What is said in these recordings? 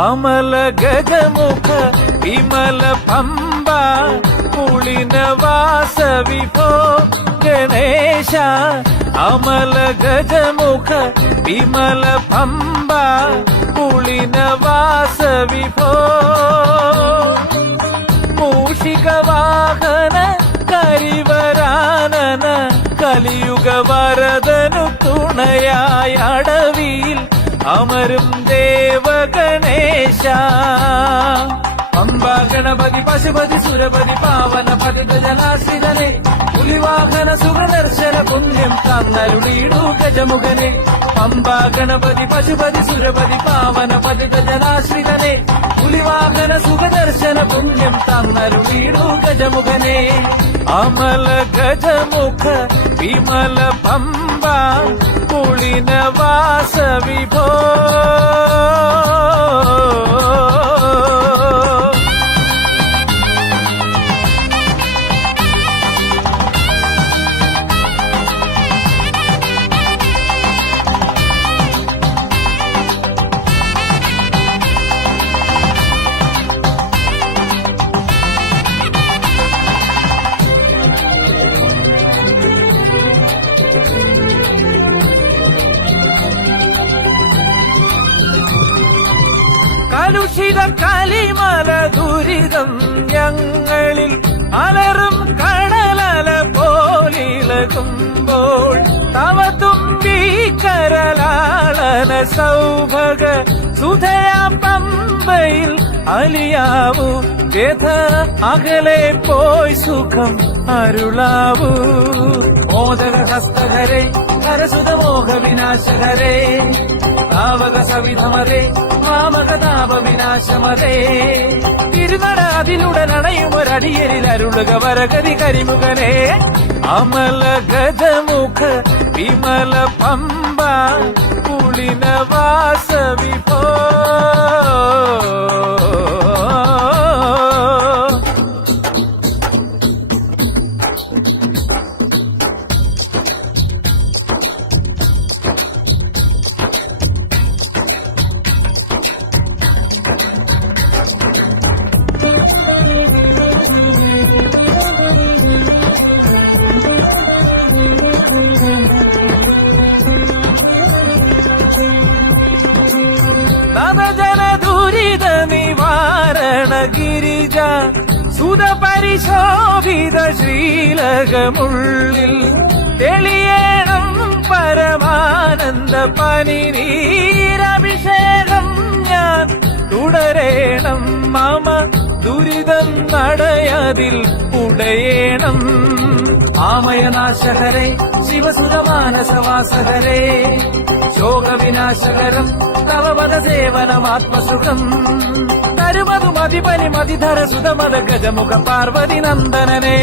അമല ഗജമുഖ വിമല പമ്പ പുളിനവാസ വിഭോ ഗണേശ അമല ഗജമുഖ വിമല പമ്പ പുളിനവാസ വിഭോ മൂഷികവാഹന കരിവരാനന കലിയുഗ വരദനു തുണയായ അടവിയിൽ അമരും ദേവഗണേശ പമ്പാ ഗണപതി പശുപതി സുരപതി പാവന പതിത ജനാശ്രിതനെ പുലിവാഹന സുഖദർശന പുണ്യം തന്നരുളീടു ഗജമുഖനെ പമ്പാ ഗണപതി പശുപതി സുരപതി പാവന പതിത ജനാശ്രിതനെ പുലിവാഹന സുഖദർശന പുണ്യം തന്നരുളീടു ഗജമുഖനെ അമല ഗജമുഖ വിമല പമ്പ പുളിനവാസ വിഭോ കലുഷിത കലിമല ദുരിതം ഞങ്ങളിൽ അലറും കടലല പോലിളകുമ്പോൾ തവ തുമ്പി കരലാളന സൗഭഗ സുധയാ പമ്പയിൽ അലിയാവൂ വ്യഥ അകലെ പോയി സുഖം അരുളാവൂ മോദക ഹസ്തഹരേ ഹരസുതമോഹ വിനാശഹരേ താവക സവിധമരേ മാമകതാപ വിനാശമതേ തിരുനട അതിലുടനണയുമൊരടിയരിൽ അരുളുക വരകതി കരിമുഖനെ അമല ഗജമുഖ വിമല പമ്പ പുളിനവാസ വിഭോ നവജനദുരിത നിവാരണ ഗിരിജ സുതപരിശോഭിത ശ്രീലകമുള്ളിൽ തെളിയേണം പരമാനന്ദ പനിനീരഭിഷേകം ഞാൻ തുടരേണം മമ ദുരിതം നടയതിൽ ഉടയേണം ആമയനാശഹരേ ശിവസുരമാനസവാസഹരേ ശോകവിനാശകരം തവപദ സേവനമാത്മസുഖം തരുമതു മതിപനി മതിധര സുതമത ഗജമുഖ പാർവതി നന്ദനനെ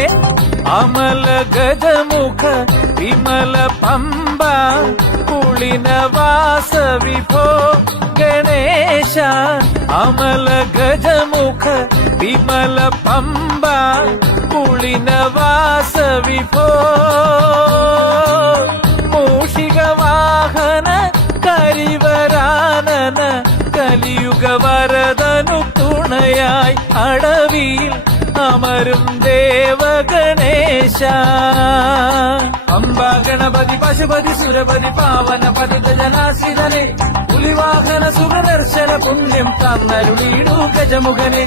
അമല ഗജമുഖ വിമല പമ്പ പുളിനവാസ വിഭോ ഗണേശ അമല ഗജമുഖ വിമല പമ്പ പുളിനവാസ വിഭോ മൂഷികവാഹന കരിവരാനന കലിയുഗ വരദനു തുണയായി അടവിയിൽ അമരും ദേവഗണേശ പമ്പാ ഗണപതി പശുപതി സുരപതി പാവന പതിത ജനാശ്രിതനെ പുലിവാഹന സുഖദർശന പുണ്യം തന്നരുളീടു ഗജമുഖനെ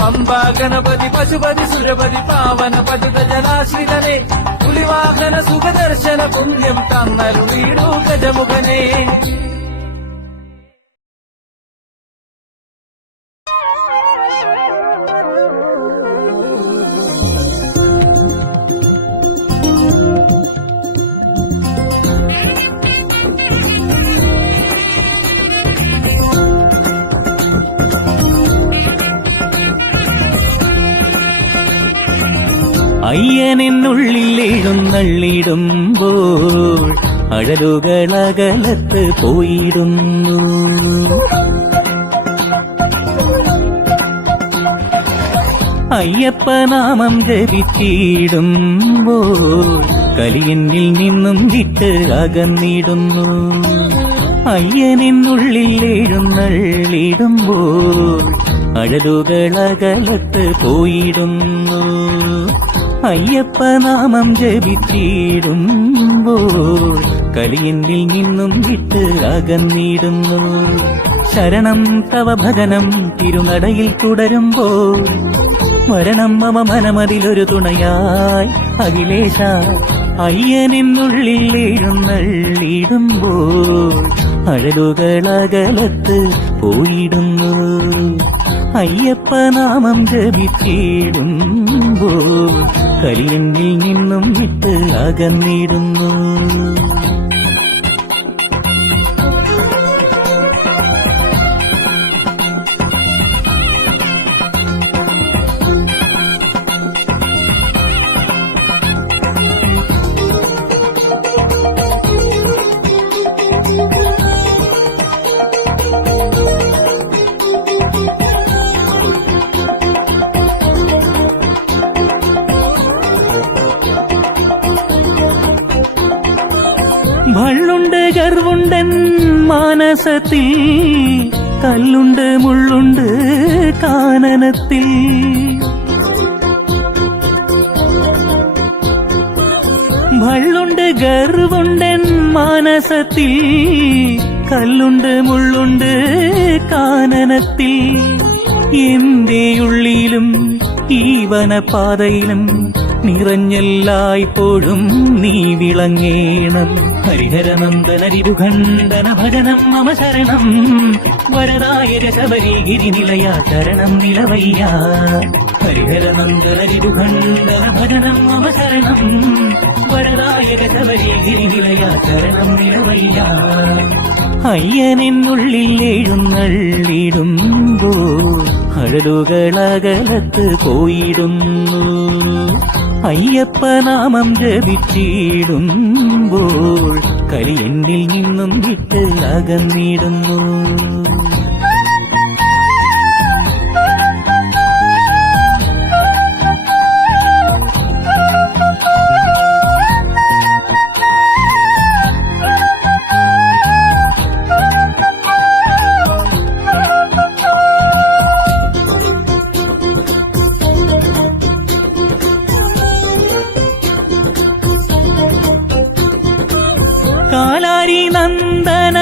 പമ്പാ ഗണപതി പശുപതി സുരപതി പാവന പതിത ജനാശ്രിതനെ പുലിവാഹന സുഖദർശന പുണ്യം തന്നരുളീടു ഗജമുഖനെ അയ്യനെന്നുള്ളിൽ എഴുന്നള്ളിടുമ്പോൾ അഴലുകളകലത്ത് പോയിടുന്നു. അയ്യപ്പനാമം ജപിച്ചിടുമ്പോൾ കലിയെന്നിൽ നിന്നും വിട്ട് അകന്നിടുന്നു. അയ്യനെന്നുള്ളിൽ എഴുന്നള്ളിടുമ്പോൾ അഴലുകളകലത്ത് പോയിടുന്നു. അയ്യപ്പ നാമം ജപിച്ചിടുമ്പോൾ കലിയെന്നിൽ നിന്നും വിട്ട് അകന്നിടുന്നു. ശരണം തവ ഭജനം തിരുനടയിൽ തുടരുമ്പോൾ വരണം മമ മനമതിലൊരു തുണയായി അഖിലേശ. അയ്യനെന്നുള്ളിൽ എഴുന്നള്ളിടുമ്പോൾ അഴലുകളകലത്ത് പോയിടുന്നു. അയ്യപ്പ നാമം ജപിച്ചിടുമ്പോൾ കലിയെന്നിൽ നിന്നും വിട്ട് അകന്നിടുന്നു. ഭള്ളുണ്ട് ഗർവുണ്ടൻ മാനസത്തിൽ, കല്ലുണ്ട് മുള്ളുണ്ട് കാനനത്തിൽ. ഭള്ളുണ്ട് ഗർവുണ്ടൻ മാനസത്തിൽ, കല്ലുണ്ട് മുള്ളുണ്ട് കാനനത്തിൽ. എന്റെ ഉള്ളിലും ഈ വനപാതയിലും നിറഞ്ഞെല്ലായ്പ്പോഴും നീ വിളങ്ങേണം. ഹരിഹരനന്ദനരിരുഖണ്ഡന ഭജനം മമ ശരണം. വരദായക ശബരിഗിരി നിലയ ശരണം നിലവയ്യ. ഹരിഹരനന്ദനരിരുഖണ്ഡന ഭജനം മമ ശരണം. വരദായക ശബരിഗിരി നിലയ ശരണം നിലവയ്യ. അയ്യനെന്നുള്ളിൽ എഴുന്നള്ളിടുമ്പോൾ അഴലുകളകലത്ത് പോയിടുന്നു. അയ്യപ്പ നാമം ജപിച്ചിടുമ്പോൾ കലിയെന്നിൽ നിന്നും വിട്ട് അകന്നിടുന്നു. കാലാരി നന്ദന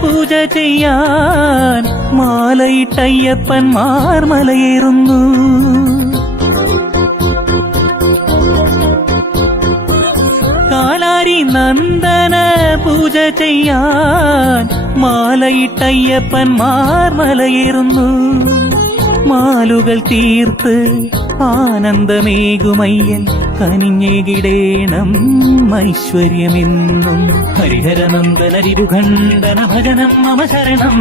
പൂജ ചെയ്യാൻ മാലയിട്ടയ്യപ്പന്മാർ മലയേറുന്നു. കാലാരി നന്ദന പൂജ ചെയ്യാൻ മാലയിട്ടയ്യപ്പന്മാർ മലയേറുന്നു. മാലുകൾ തീർത്ത് ആനന്ദമേകുമയ്യൻ കനിഞ്ഞേകിടേണം ഐശ്വര്യമെന്നും. ഹരിഹരനന്ദനരിരുഖണ്ഡന ഭജനം മമ ശരണം.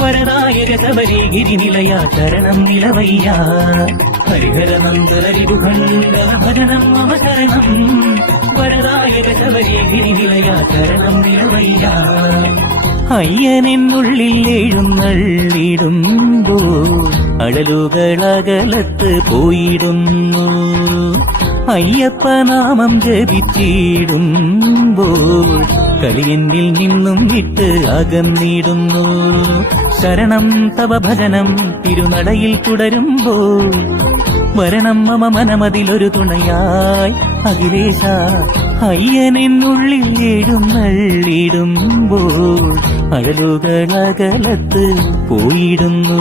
വരദായക ശബരിഗിരി നിലയ ശരണം നിലവയ്യ. ഹരിഹരനന്ദനരിരുഖണ്ഡന ഭജനം മമ ശരണം. വരദായക ശബരിഗിരി നിലയ ശരണം നിലവയ്യ. അയ്യനെന്നുള്ളിൽ എഴുന്നള്ളിടുമ്പോൾ അഴലുകളകലത്ത് പോയിടുന്നു. അയ്യപ്പ നാമം ജപിച്ചിടുമ്പോൾ കലിയെന്നിൽ നിന്നും വിട്ട് അകന്നിടുന്നു. ശരണം തവ ഭജനം തിരുനടയിൽ തുടരുമ്പോൾ വരണം മമ മനമതിലൊരു തുണയായി അഖിലേശ. അയ്യനെന്നുള്ളിൽ എഴുന്നള്ളിടുമ്പോൾ അഴലുകളകലത്ത് പോയിടുന്നു.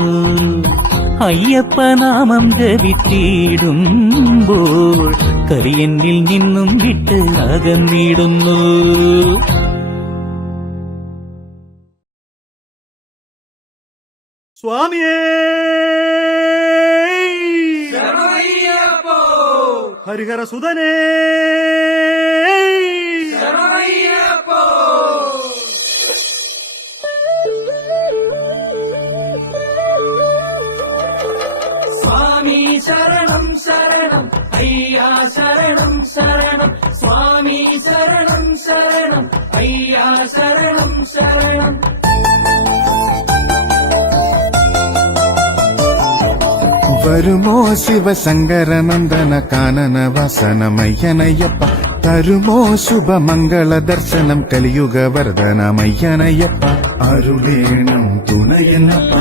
അയ്യപ്പ നാമം ജപിച്ചിടുമ്പോൾ കലിയെന്നിൽ നിന്നും വിട്ട് അകന്നിടുന്നു. സ്വാമിയേ ഹരിഹര സുതനേ സ്വാമി ശരണം ശരണം അയ്യാ ശരണം ശരണം. സ്വാമി ശരണം ശരണം അയ്യാ ശരണം ശരണം. വരുമോ ശിവശങ്കരനന്ദന കാനന വസനമയ്യനയ്യപ്പ. തരുമോ ശുഭമംഗള ദർശനം കലിയുഗ വർധനമയ്യനയ്യപ്പ. അരുളേണം തുണയെന്നപ്പ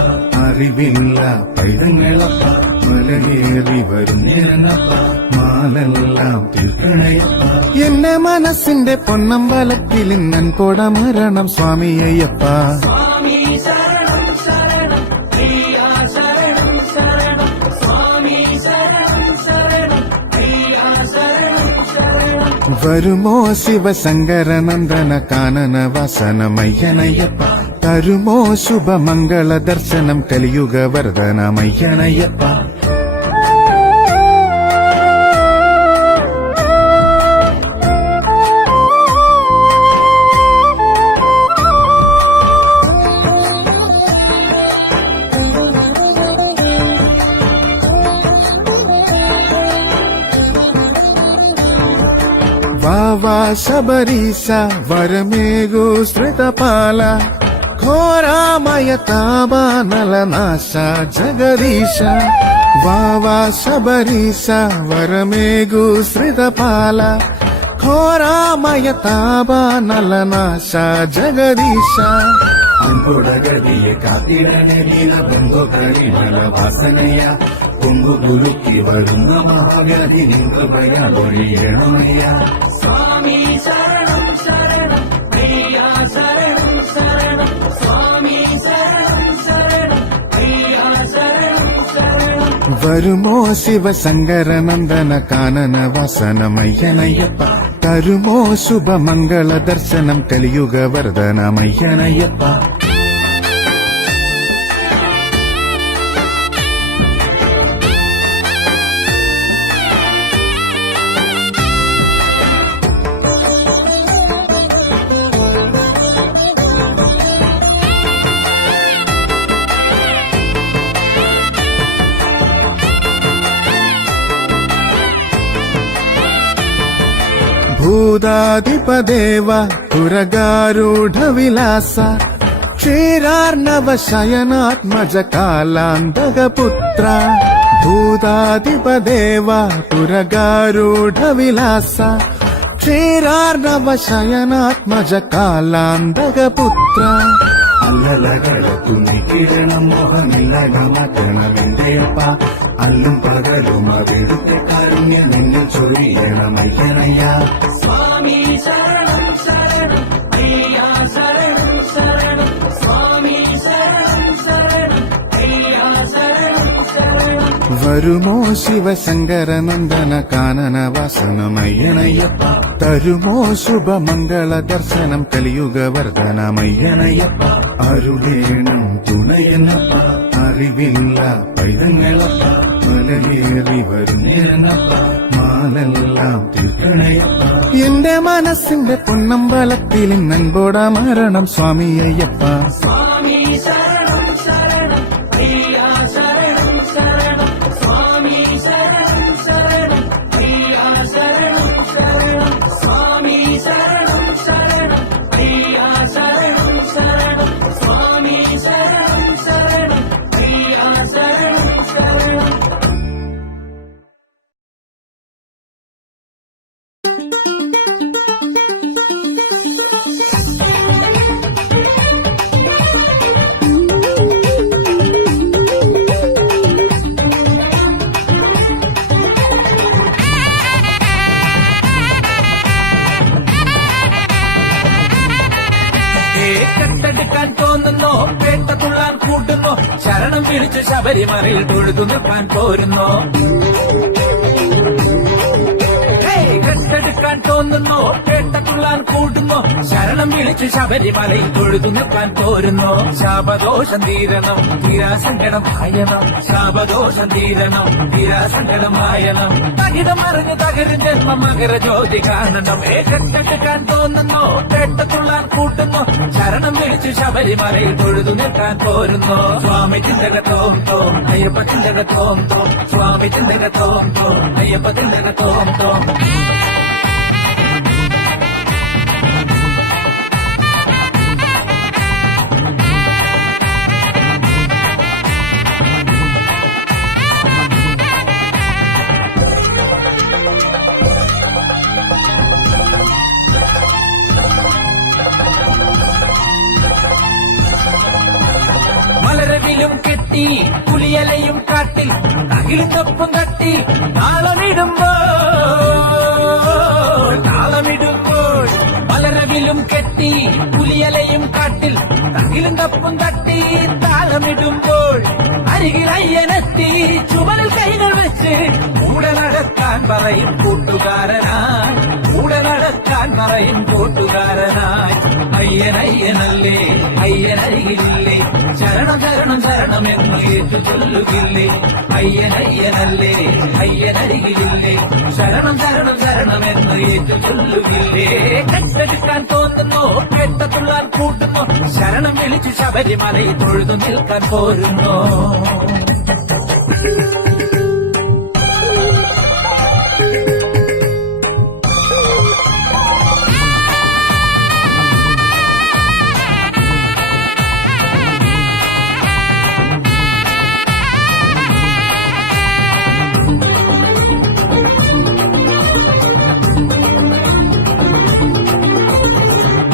അറിവില്ല പൈതങ്ങളപ്പ മലകേറി വരുന്നേരനപ്പ മാലെല്ലാം തീർക്കണയപ്പ എന്റെ മനസ്സിന്റെ പൊന്നമ്പലത്തിൽ ഇന്നൻ കൊടമരണം സ്വാമി അയ്യപ്പ സ്വാമി ശരണം ശരണം അയ്യാ ശരണം ശരണം സ്വാമി ശരണം ശരണം അയ്യാ ശരണം ശരണം വരുമോ ശിവശങ്കരനന്ദന കാനന വസനമയ്യനയ്യപ്പ തരുമോ ശുഭമംഗള ദർശനം കലിയുഗ വർധനമയ്യനയ്യപ്പ വാവാ ശബരീശ വരമേഗു ശ്രുതപാല ഘോരാമയ താപാനലനാശ ജഗദീശ വാവാ ശബരീശ വരമേഗു ശ്രുതപാല ഘോരാമയ താപാനലനാശ ജഗദീശ അൻപുടഗതിയെ കാത്തിടനെ വീണ ബന്ധു കരിമല വാസനയ പൊങ്കു കുലുക്കി വരുന്ന മഹാവ്യാധി നിങ്കൃപയൊഴിയണമയ്യ സ്വാമി ശരണം ശരണം അയ്യാ ശരണം ശരണം സ്വാമി ശരണം ശരണം അയ്യാ ശരണം ശരണം വരുമോ ശിവശങ്കരനന്ദന കാനന വസനമയ്യനയ്യപ്പ തരുമോ ശുഭമംഗള ദർശനം കലിയുഗ വർധനമയ്യനയ്യപ്പ ഭൂതാധിപദേവ പുരഗാരൂഢ വിലാസ ക്ഷീരാർണവ ശയനാത്മജ കാലാന്തക പുത്ര ഭൂതാധിപദേവ പുരഗാരൂഢ വിലാസ ക്ഷീരാർണവ ശയനാത്മജ കാലാന്തക പുത്ര അല്ലലകള തുന്നിക്കിരണം മോഹമില്ല മാറ്റണമെന്തയപ്പ അല്ലും പകലും അവിടുത്തെ കാരുണ്യ നിങ്ങൾ ചൊരിയണമയ്യനയ്യ സ്വാമി ശരണം ശരണം അയ്യാ ശരണം ശരണം സ്വാമി ശരണം ശരണം അയ്യാ ശരണം ശരണം വരുമോ ശിവശങ്കരനന്ദന കാനന വാസനമയ്യനയ്യപ്പ തരുമോ ശുഭമംഗള ദർശനം കലിയുഗ വർധനമയ്യനയ്യപ്പ അരുളേണം തുണയെന്നപ്പ അറിവില്ല പൈതങ്ങളപ്പ മലകേറി വരുന്നേരനപ്പ മാലെല്ലാം തീർക്കണയപ്പ എന്റെ മനസ്സിന്റെ പൊന്നമ്പലത്തിൽ ഇന്നൻപോടമരണം സ്വാമി അയ്യപ്പ സ്വാമി ശരണം ശരണം അയ്യാ ശരണം ശരണം സ്വാമി ശരണം ശരണം അയ്യാ ശരണം ശരണം സ്വാമി ശരണം ശരണം അയ്യാ ശരണം ശരണം സ്വാമി ശരണം ശരണം അയ്യാ ശരണം ശരണം കെട്ടെടുക്കാൻ തോന്നുന്നോ പേട്ട തുള്ളാൻ കൂട്ടുന്നോ ശരണം വിളിച്ച് ശബരിമലയിൽ തൊഴുതു നിൽക്കാൻ പോരുന്നോ കെട്ടെടുക്കാൻ തോന്നുന്നോ പേട്ട തുള്ളാൻ കൂട്ടുന്നോ ശരണം വിളിച്ച് ശബരിമലയിൽ തൊഴുതു നിൽക്കാൻ പോരുന്നോ ശാപദോഷം തീരണം തീരാസങ്കടം മായണം ശാപദോഷം തീരണം തീരാസങ്കടം മായണം തകിടം അറിഞ്ഞ് തകരും ജന്മ മകര ജ്യോതി കാണണം കെട്ടെടുക്കാൻ തോന്നുന്നോ പേട്ട തുള്ളാൻ കൂട്ടുന്നോ ശരണം വിളിച്ച് ശബരിമലയിൽ തൊഴുതു നിൽക്കാൻ പോരുന്നോ സ്വാമി ചിന്തക തോം തോം അയ്യപ്പ ചിന്തക തോം തോം സ്വാമി ചിന്തക തോം തോം അയ്യപ്പ ചിന്തക തോം തോം മലരവിലും കെട്ടി പുലിയലയും കാട്ടിൽ അകിളിത്തൊപ്പം കട്ടി താളമിടുമ്പോൾ മലരവിലും കെട്ടി പുലിയലയും കാട്ടിൽ അകിലും തപ്പും തട്ടി താളമിടുമ്പോൾ അരികിൽ അയ്യനെത്തി ചുമലിൽ കൈകൾ വെച്ച് കൂടെ നടക്കാൻ പറയും കൂട്ടുകാരനായി കൂടെ നടക്കാൻ പറയും കൂട്ടുകാരനായി അയ്യനയ്യനല്ലേ അയ്യനരികിലില്ലേ ശരണം ശരണം ശരണമെന്ന് ഏറ്റു ചൊല്ലുകില്ലേ അയ്യനയ്യനല്ലേ അയ്യനരികിലില്ലേ ശരണം ശരണം ശരണമെന്ന് ഏറ്റു ചൊല്ലുകില്ലേ കെട്ടെടുക്കാൻ തോന്നുന്നു കെട്ടത്തുള്ളാൻ കൂട്ടുന്നു ശരണം വിളിച്ച് ശബരിമലയിൽ തൊഴുതു നിൽക്കാൻ പോരുന്നു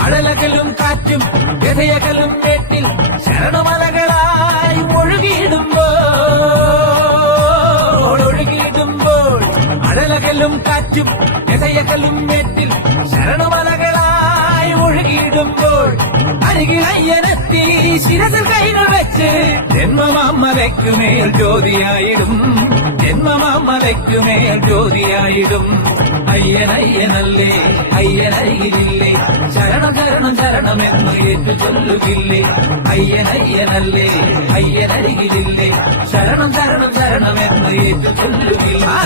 അടലകലും കാറ്റും ഗതയകലും കേട്ടിൽ ശരണമലകളായി ഒഴുകിയിടുമ്പോൾ അടലകലും കാറ്റും ഗതയകലും മേറ്റിൽ ശരണമലകളായി ഒഴുകിയിടുമ്പോൾ അരികിൽ അയ്യനെത്തി ശിരസിൽ കൈകൾ വെച്ച് ജന്മമാമലയ്ക്കുമേൽ ജ്യോതിയായിടും ജന്മമാമലയ്ക്കുമേൽ ജ്യോതിയായിടും അയ്യനയ്യനല്ലേ അയ്യനരികിലില്ലേ ശരണം ശരണം ശരണമെന്ന് ഏറ്റു ചൊല്ലുകില്ലേ അയ്യനയ്യനല്ലേ അയ്യനരികിലില്ലേ ശരണം ശരണം ശരണമെന്ന് ഏറ്റു ചൊല്ലുകില്ലേ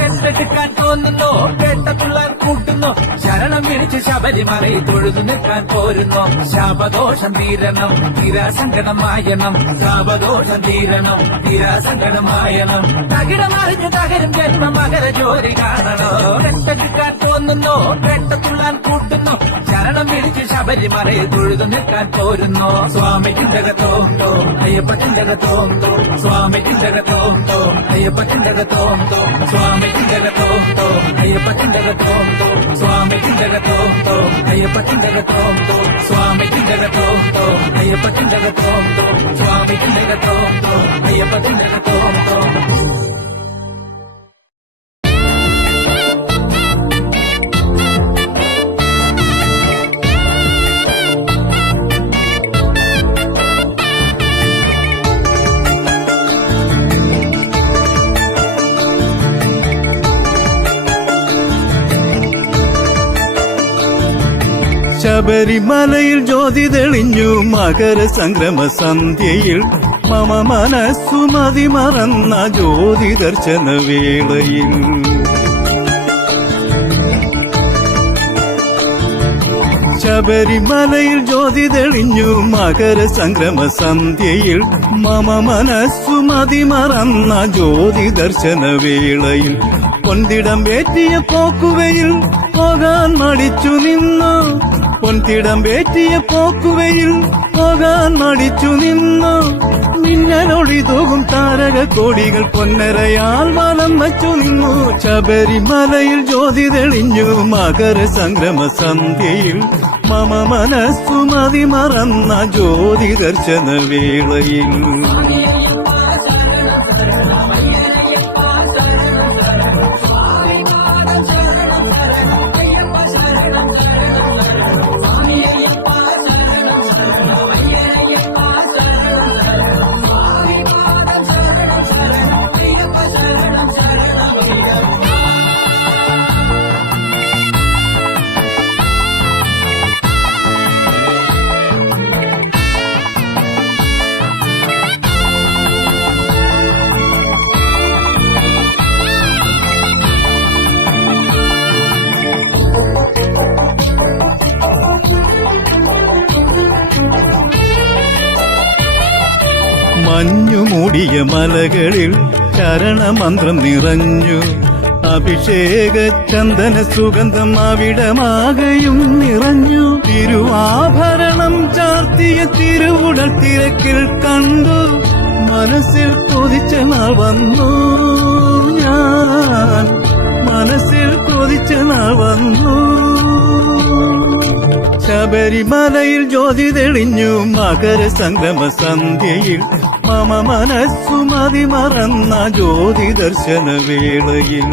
കെട്ടെടുക്കാൻ തോന്നുന്നു കെട്ടത്തുള്ളാൻ കൂട്ടുന്നു ശരണം വിളിച്ച് ശബരിമലയിൽ തൊഴുതു നിൽക്കാൻ പോരുന്നു ശാപദോഷം തീരണം തീരാസങ്കടമായണം ശാപദോഷം തീരണം തീരാസങ്കടമായണം തകിടമറിഞ്ഞ് തകരും ജന്മ മകര ജോലി കാണണോ കെട്ടെടുക്കാൻ തോന്നുന്നു കെട്ടത്തുള്ളാൻ കൂട്ടുന്നു ശരണം വിളിച്ച് ശബരിമലയിൽ തൊഴുതു നിൽക്കാൻ പോരുന്നു സ്വാമി ചിന്തകത്തോന്തോ അയ്യപ്പ ചിന്തകത്തോന്തോ സ്വാമി ചിന്തകത്തോന്തോ അയ്യപ്പ ചിന്തകത്തോന്തോ സ്വാമി ചിന്തകത്തോന്തോ അയ്യപ്പ ചിന്തകത്തോന്തോ സ്വാമി ചിന്തകത്തോന്തോ അയ്യപ്പ ചിന്തകത്തോന്തോ സ്വാമി ചിന്തകത്തോന്തോ അയ്യപ്പ ചിന്തകത്തോന്തോ സ്വാമി ചിന്തകത്തോന്തോ അയ്യപ്പ ചിന്തകത്തോന്തോ ശബരിമലയിൽ ജ്യോതി തെളിഞ്ഞു മകര സംക്രമ സന്ധ്യയിൽ മമ മനസ്സു മതി മറന്ന ജ്യോതി ദർശന വേളയിൽ ശബരിമലയിൽ ജ്യോതി തെളിഞ്ഞു മകര സംക്രമ സന്ധ്യയിൽ മമ മനസ്സു മതി മറന്ന ജ്യോതി ദർശന വേളയിൽ പൊൻതിടം വേറ്റിയ പോക്കുവയിൽ പോകാൻ മടിച്ചു നിന്നു പൊൻതിടം വേറ്റിയ പോക്കുവയിൽ പോകാൻ മടിച്ചു നിന്നു മിന്നലൊളി തൂകും താരക കോടികൾ പൊന്നരയാൽ വലം വച്ചു നിന്നു ശബരിമലയിൽ ജ്യോതി തെളിഞ്ഞു മകര സംക്രമ സന്ധ്യയിൽ മമ മനസ്സു മതി മറന്ന ജ്യോതി ദർശന വേളയിൽ മഞ്ഞുമൂടിയ മലകളിൽ ശരണമന്ത്രം നിറഞ്ഞു അഭിഷേക ചന്ദന സുഗന്ധം അവിടമാകെയും നിറഞ്ഞു തിരുവാഭരണം ചാർത്തിയ തിരുവുടൽ തിരക്കിൽ കണ്ടു മനസ്സിൽ കൊതിച്ച നാൾ വന്നു ഞാൻ മനസ്സിൽ കൊതിച്ച നാൾ വന്നു ശബരിമലയിൽ ജ്യോതി തെളിഞ്ഞു മകര സംക്രമ സന്ധ്യയിൽ മമ മനസ്സു മതിമറന്ന ജ്യോതി ദർശന വേളയിൽ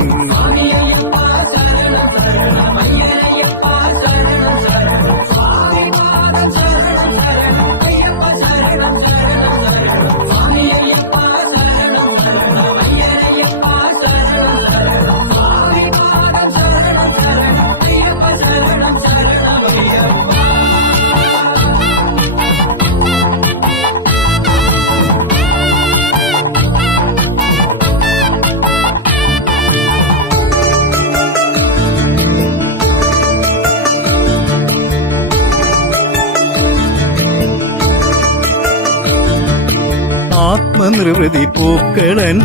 ആത്മനിർവൃതി പൂക്കളൻ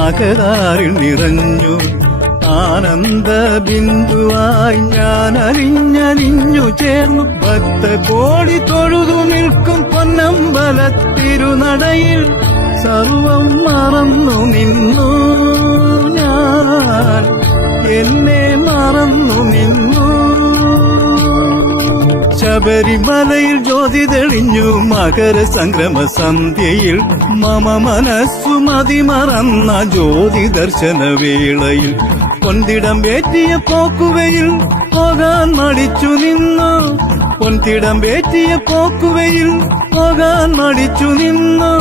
അകതാറിൽ നിറഞ്ഞു ആനന്ദ ബിന്ദുവായി ഞാൻ അലിഞ്ഞലിഞ്ഞു ചേർന്നു ഭക്ത കോടി തൊഴുതു നിൽക്കും പൊന്നമ്പലത്തിരുനടയിൽ സർവം മറന്നു നിന്നു ഞാൻ എന്നെ മറന്നു നിന്നു ശബരിമലയിൽ ജ്യോതി തെളിഞ്ഞു മകര സംക്രമ സന്ധ്യയിൽ മമ മനസ്സു മതിമറന്ന ജ്യോതി ദർശന വേളയിൽ പൊൻതിടം വേറ്റിയ പോക്കുവയിൽ പോകാൻ മടിച്ചു നിന്നു പൊൻതിടം വേറ്റിയ പോക്കുവയിൽ പോകാൻ മടിച്ചു നിന്നു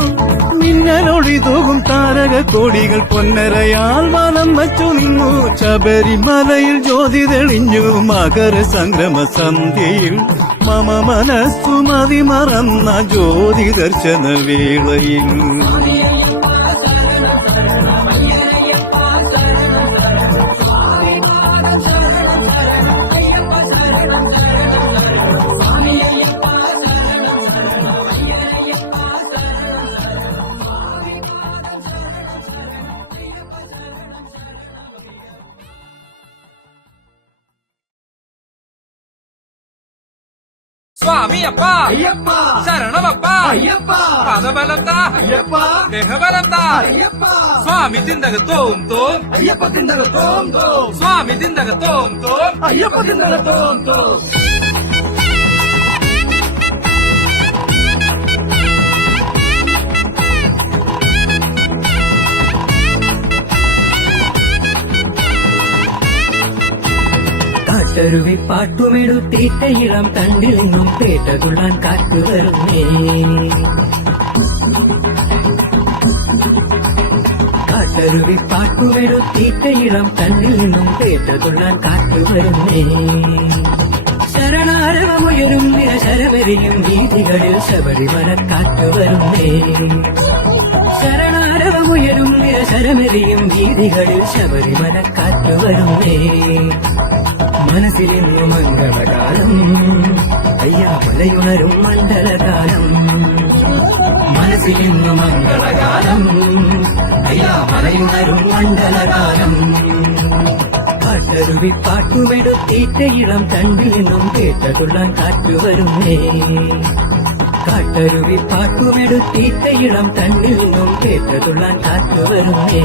മിന്നലൊളി തൂകും താരക കോടികൾ പൊന്നരയാൽ വലം വച്ചു നിന്നു ശബരിമലയിൽ ജ്യോതി തെളിഞ്ഞു മകര സംക്രമ സന്ധ്യയിൽ മമ മനസ്സു മതിമറന്ന ജ്യോതി ദർശന വേളയിൽ സ്വാമിയപ്പ ശരണമപ്പ പദബലന്ത ദേഹബലന്ത സ്വാമി തിന്തക തോം തോം സ്വാമി തിന്തക തോം തോം കാട്ടരുവി പാട്ടുമെടുത്തിട്ട ഇളം കണ്ടിൽ നിന്നും പേട്ടതുള്ളാൻ കാറ്റു വരുന്നേ കാട്ടരുവി പാട്ടുമെടുത്തിട്ട ഇളം കണ്ടിൽ നിന്നും പേട്ടതുള്ളാൻ കാറ്റു വരുന്നേ ശരണാരവമുയരും നിരശരവരിയും വീതികളിൽ ശബരിമല കാറ്റു വരുന്നേ ശരണാരവമുയരും നിരശരമെറിയും വീതികളിൽ ശബരിമല കാറ്റു വരുന്നേ മനസ്സിലിന്നു മംഗളകാലം അയ്യാമലയുണരും മണ്ഡലകാലം മനസ്സിലിന്നു മംഗളകാലം അയ്യാമലയുണരും മണ്ഡലകാലം കാട്ടരുവി പാട്ടുമെടുത്തിട്ട ഇളം തണ്ടിൽ നിന്നും കേട്ടതുള്ളാൻ കാറ്റു വരുന്നേ കാട്ടരുവി പാട്ടുമെടുത്തിട്ട ഇളം തണ്ടിൽ നിന്നും കേട്ടതുള്ളാൻ കാറ്റു വരുന്നേ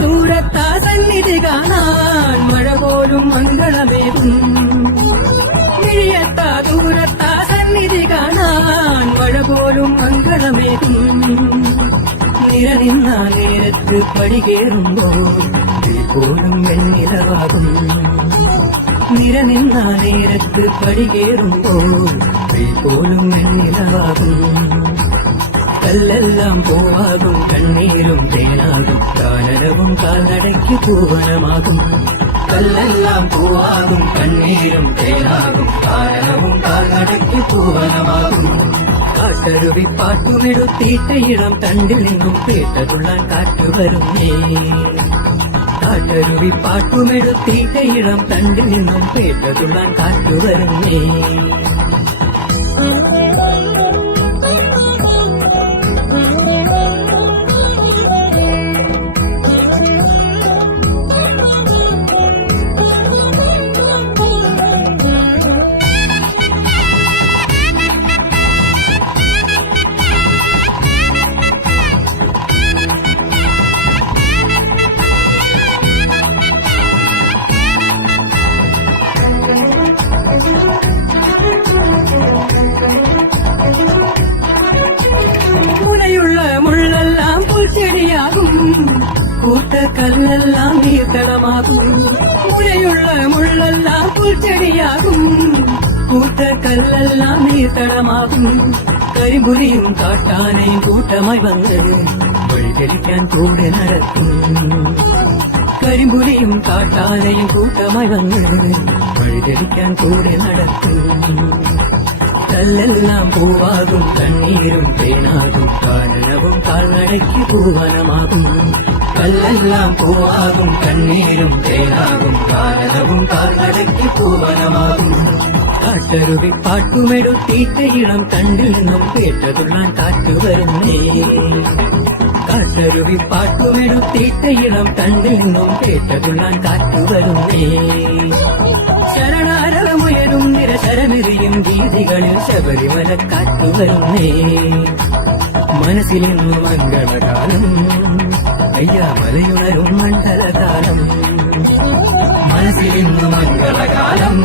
ദൂരത്താ സന്നിധി കാണാൻ മഴ പോലും മംഗളമേകും ദൂരത്താ സന്നിധി കാണാൻ മഴ പോലും മംഗളമേകും നിരനിന്ന നേരത്ത് പടികേറുമ്പോൾ പോലും വെണ്ണിലവാകും നിരനിന്ന നേരത്ത് പടികേറുമ്പോൾ പോലും വെണ്ണിലവാകും കല്ലെല്ലാം പൂവാകും കണ്ണീരും തേനാകും കാനനവും കാൽനടയ്ക്ക് പൂവനമാകും കല്ലെല്ലാം പൂവാകും കണ്ണീരും തേനാകും കാനനവും കാൽനടയ്ക്ക് പൂവനമാകും കാട്ടരുവി പാട്ടുമെടുത്തിട്ട ഇളം തണ്ടിൽ നിന്നും പേട്ടതുള്ളാൻ കാറ്റു വരുന്നേ കാട്ടരുവി പാട്ടുമെടുത്തിട്ട ഇളം തണ്ടിൽ നിന്നും പേട്ടതുള്ളാൻ കാറ്റു വരുന്നേ കൂട്ടക്കല്ലെല്ലാം നീർത്തടമാകും മുഴയുള്ള മുള്ളെല്ലാം പുൽച്ചെടിയാകും കൂട്ടക്കല്ലെല്ലാം നീർത്തടമാകും കരിമ്പുലിയും കാട്ടാനയും കൂട്ടമായി വന്ന് വഴികരിക്കാൻ കൂടെ നടക്കും കരിമ്പുലിയും കാട്ടാനയും കൂട്ടമായി വന്ന് വഴികരിക്കാൻ കൂടെ നടക്കും കല്ലെല്ലാം പൂവാകും കണ്ണീരും തേനാകും കാരണവും കാൽനടയ്ക്ക് പൂവനമാകും കല്ലെല്ലാം പൂവാകും കണ്ണീരും തേനാകും കാരണവും കാൽനടയ്ക്ക് പൂവനമാകും കാട്ടരുവി പാട്ടുമെടുത്തീറ്റയിളം കണ്ടിൽ നിന്നും കേട്ടതുള്ളാൻ കാറ്റുവരുന്നേ കാട്ടരുവി പാട്ടുമെടുത്തീറ്റയിളം കണ്ടിൽ നിന്നും കേട്ടതുള്ളാൻ കാറ്റുവരുന്നേ ശരണാരമുയരും നിരശരമെറിയും ഗീതികളിൽ ശബരിമല കാറ്റുവരുന്നേ മനസ്സിലെന്നു മംഗളകാലം അയ്യാമലയുണരും മണ്ഡലകാലം മനസ്സിലെന്നു മംഗളകാലം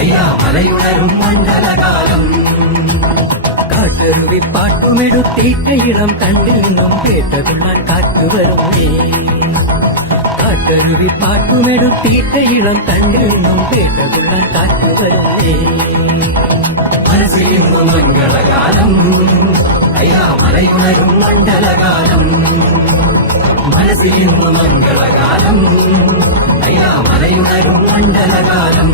അയ്യാമലയുണരും മണ്ഡലകാലം കാട്ടരുവി പാട്ടുമെടുത്തീറ്റയിളം കണ്ടിൽ നിന്നും കേട്ടതുള്ളാൻ കാറ്റുവരുന്നേ കാട്ടരുവി പാട്ടുമെടുത്തീറ്റയിളം കണ്ടിൽ നിന്നും കേട്ടതുള്ളാൻ കാറ്റുവരുന്നേ മനസ്സിലിന്നു മംഗളകാലം അയ്യാമലയുണരും മണ്ഡലകാലം മനസ്സിലിന്നു മംഗളകാലം അയ്യാമലയുണരും മണ്ഡലകാലം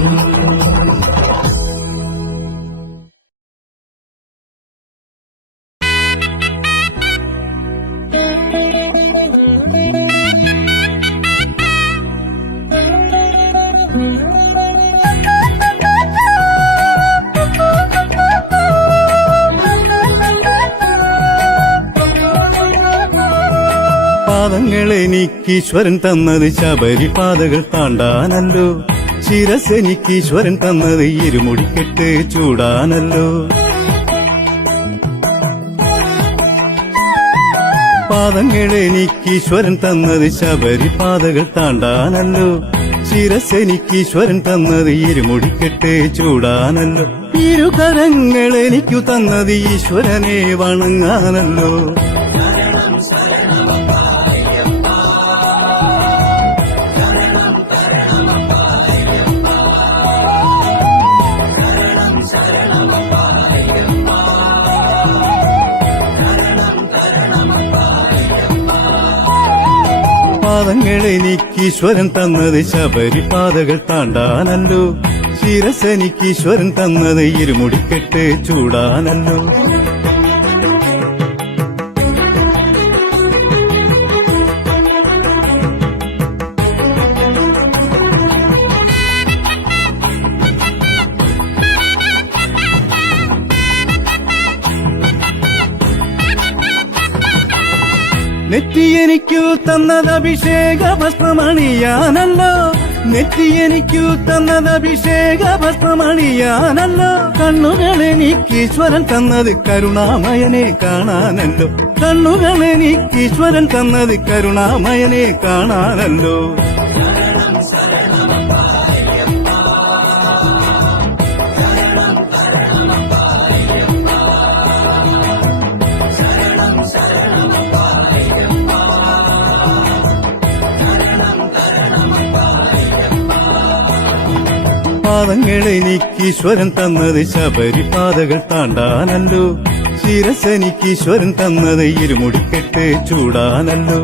പാദങ്ങളെനിക്കീശ്വരൻ തന്നത് ശബരിപാതകൾ താണ്ടാനല്ലോ ശിരസെനിക്കീശ്വരൻ തന്നത് ഇരുമുടിക്കെട്ട് ചൂടാനല്ലോ പാദങ്ങളെനിക്കീശ്വരൻ തന്നത് ശബരിപാതകൾ താണ്ടാനല്ലോ ശിരസെനിക്കീശ്വരൻ തന്നത് ഇരുമുടിക്കെട്ട് ചൂടാനല്ലോ ഇരുകരങ്ങളെനിക്കു തന്നത് ഈശ്വരനെ വണങ്ങാനല്ലോ പാദങ്ങളെനിക്കീശ്വരൻ തന്നത് ശബരിപാതകൾ താണ്ടാനല്ലോ ശിരസെനിക്കീശ്വരൻ തന്നത് ഇരുമുടിക്കെട്ട് ചൂടാനല്ലോ നെറ്റിയെനിക്കു തന്നത് അഭിഷേക ഭസ്മമണിയാനല്ലോ നെറ്റിയെനിക്കു തന്നത് അഭിഷേക ഭസ്മമണിയാനല്ലോ കണ്ണുകളെനിക്കീശ്വരൻ തന്നത് കരുണാമയനെ കാണാനല്ലോ കണ്ണുകളെനിക്കീശ്വരൻ തന്നത് കരുണാമയനെ കാണാനല്ലോ പാദങ്ങളെനിക്കീശ്വരൻ തന്നത് ശബരിപാതകൾ താണ്ടാനല്ലോ ശിരസെനിക്കീശ്വരൻ തന്നത് ഇരുമുടിക്കെട്ട് ചൂടാനല്ലോ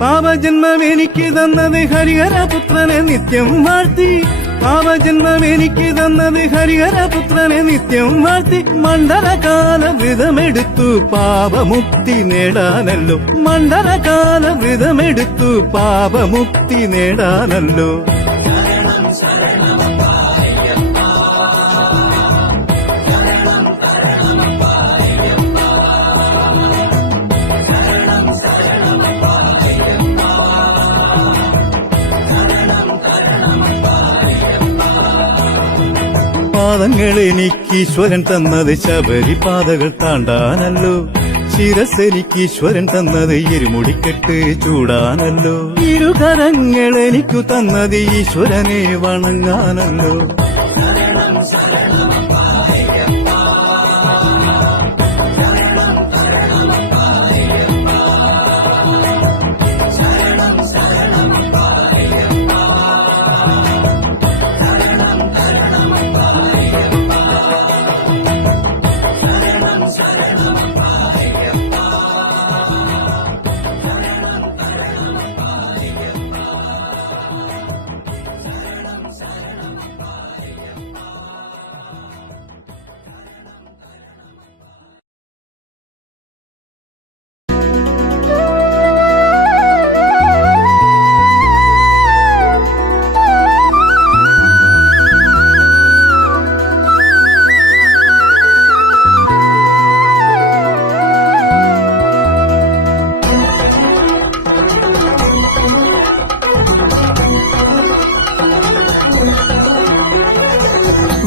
പാപജന്മം എനിക്ക് തന്നത് ഹരിഹരപുത്രനെ നിത്യം വാഴ്ത്തി പാപജന്മം എനിക്ക് തന്നത് ഹരിഹരപുത്രനെ നിത്യം വാഴ്ത്തി മണ്ഡലകാല വ്രതമെടുത്തു പാപമുക്തി നേടാനല്ലോ മണ്ഡലകാല വ്രതമെടുത്തു പാപമുക്തി നേടാനല്ലോ പാദങ്ങൾ എനിക്ക് ഈശ്വരൻ തന്നത് ശബരിപാതകൾ താണ്ടാനല്ലോ. ശിരസ് എനിക്ക് ഈശ്വരൻ തന്നത് ഇരുമുടിക്കെട്ട് ചൂടാനല്ലോ. ഇരുകരങ്ങൾ എനിക്കു തന്നത് ഈശ്വരനെ വണങ്ങാനല്ലോ.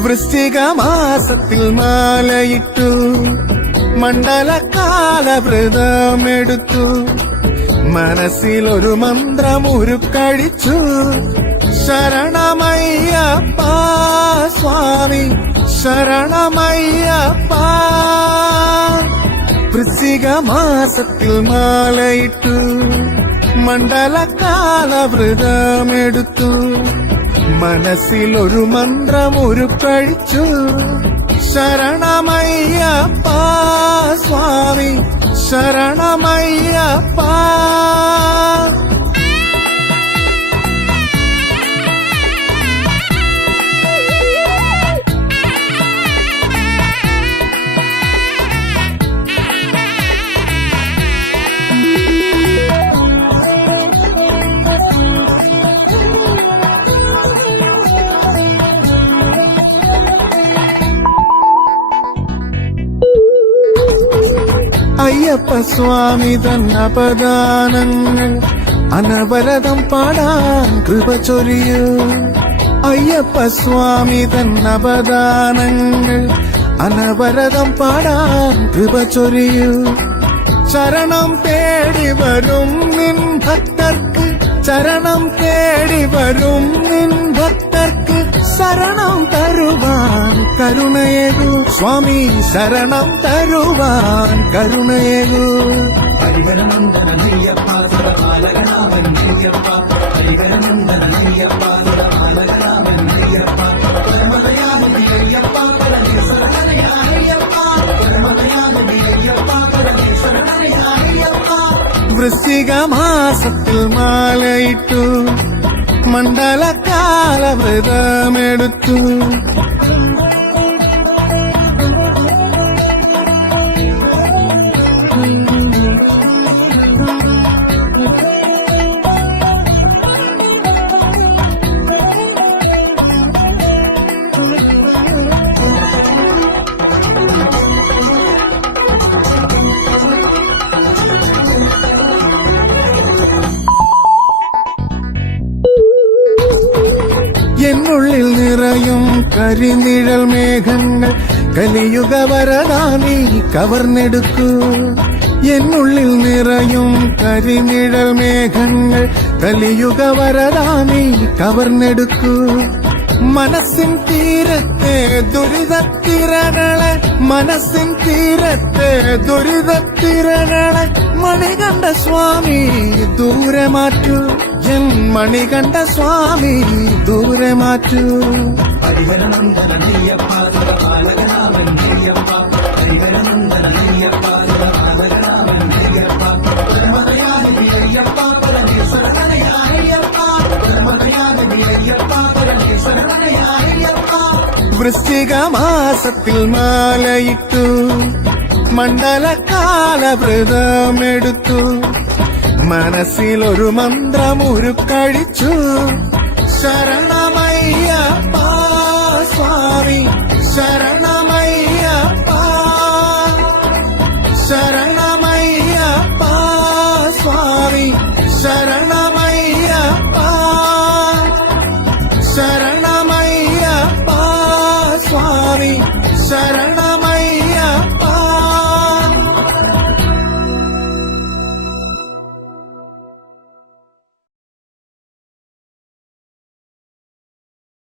വൃശ്ചിക മാസത്തിൽ മാലയിട്ടു മണ്ഡലകാല വ്രതമെടുത്തു. മനസ്സിലൊരു മന്ത്രം ഉരുക്കഴിച്ചു. ശരണമയ്യപ്പ സ്വാമി ശരണമയ്യപ്പ. വൃശ്ചിക മാസത്തിൽ മാലയിട്ടു മണ്ഡലകാല വ്രതമെടുത്തു. മനസ്സിലൊരു മന്ത്രം ഉരുക്കഴിച്ചു. ശരണമയ്യപ്പ സ്വാമി ശരണമയ്യപ്പ. അയ്യപ്പ സ്വാമി തന്ന പദാനങ്ങൾ അനവരതം പാടാൻ കൃപ ചൊരിയൂ. അയ്യപ്പ സ്വാമി തന്ന പദാനങ്ങൾ അനവരതം പാടാൻ കൃപ ചൊരിയൂ. ശരണം തേടി വരും നിൻ ഭക്തർക്ക് ശരണം തേടി വരും നിൻ ഭക്തർക്ക് ശരണം തരുവാൻ കരുണയേകൂ സ്വാമി ശരണം തരുവാൻ കരുണയേകൂ. വൃശ്ചിക മാസത്തിൽ മാലയിട്ടു മണ്ഡലകാല വ്രതമെടുത്തു. എന്നുള്ളിൽ നിറയും കരിനിഴൽ മേഘങ്ങൾ കലിയുഗ വരദാനി കവർന്നെടുക്കൂ. എന്നുള്ളിൽ നിറയും കരിനിഴൽ മേഘങ്ങൾ കലിയുഗ വരദാനി കവർന്നെടുക്കൂ. മനസ്സിൻ തീരത്തെ ദുരിതത്തിരകളെ മനസ്സിൻ തീരത്തെ ദുരിതത്തിരകളെ മണികണ്ഠ സ്വാമി ദൂരെ മാറ്റൂ. എൻ മണികണ്ഠ സ്വാമി ദൂരെ മാറ്റൂ. വൃശ്ചിക മാസത്തിൽ മാലയിട്ടു മണ്ഡലകാല വ്രതമെടുത്തു. മനസ്സിലൊരു മന്ത്രം ഉരുക്കഴിച്ചു. ശരണമയ്യപ്പ സ്വാമി ശരണ